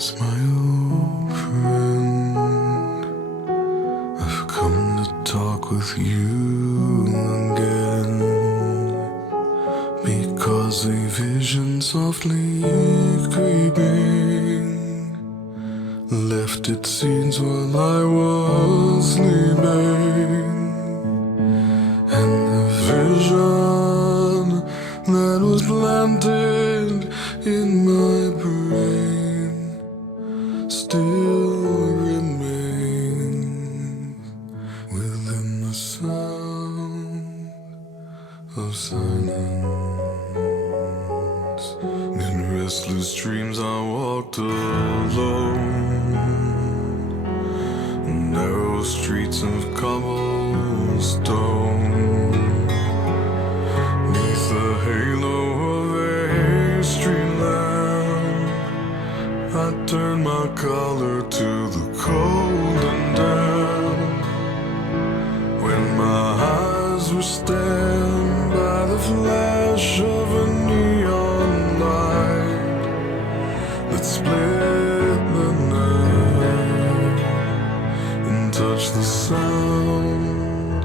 Yes, my old friend, I've come to talk with you again, because a vision softly creeping left its scenes while I was sleeping, and the vision that was planted in my brain still remains within the sound of silence. In restless dreams I walked alone, narrow streets of cobblestone, neath the halo of a street lamp. I turned my collar to the cold and damp, when my eyes were stabbed by the flash of a neon light that split the night and touched the sound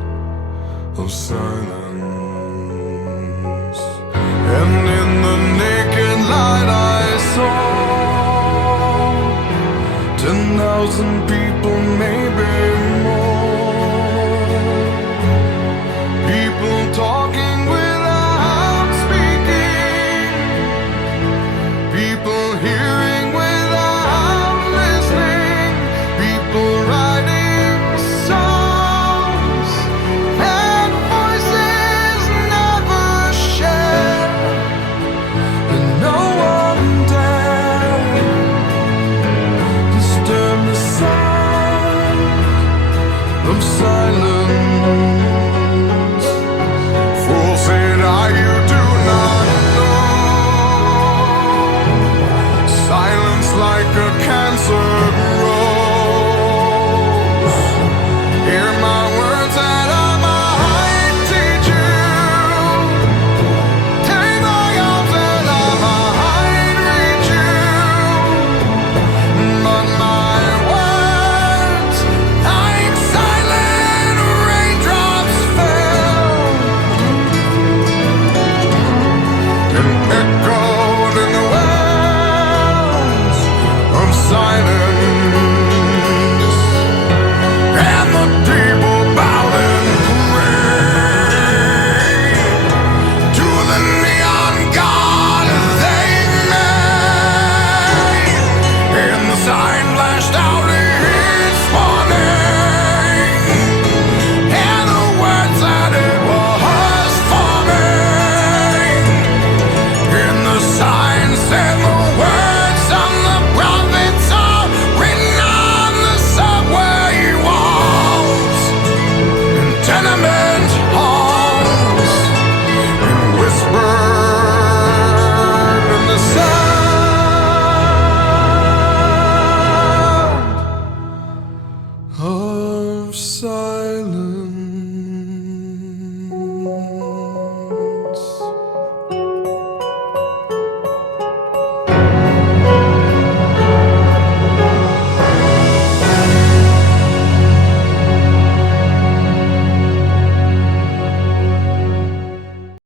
of silence. And in the naked light I saw 10,000 people, maybe more. People talking without speaking, people hearing without listening, people writing songs and voices never shared, and no one dared disturb the sound of silence. Fool, said I, you do not know. Silence like a cancer grows. Hear my words that I might teach you. Take my arms that I might reach you. But my words, like silent raindrops, fell and echoed in the wells of silence. And the people bowed and prayed to the neon god they made, and the sign flashed out its warning, and the words that it was forming. And the sign said the words of the prophets are written on the subway walls, in tenement halls, and whispered in the sound of silence.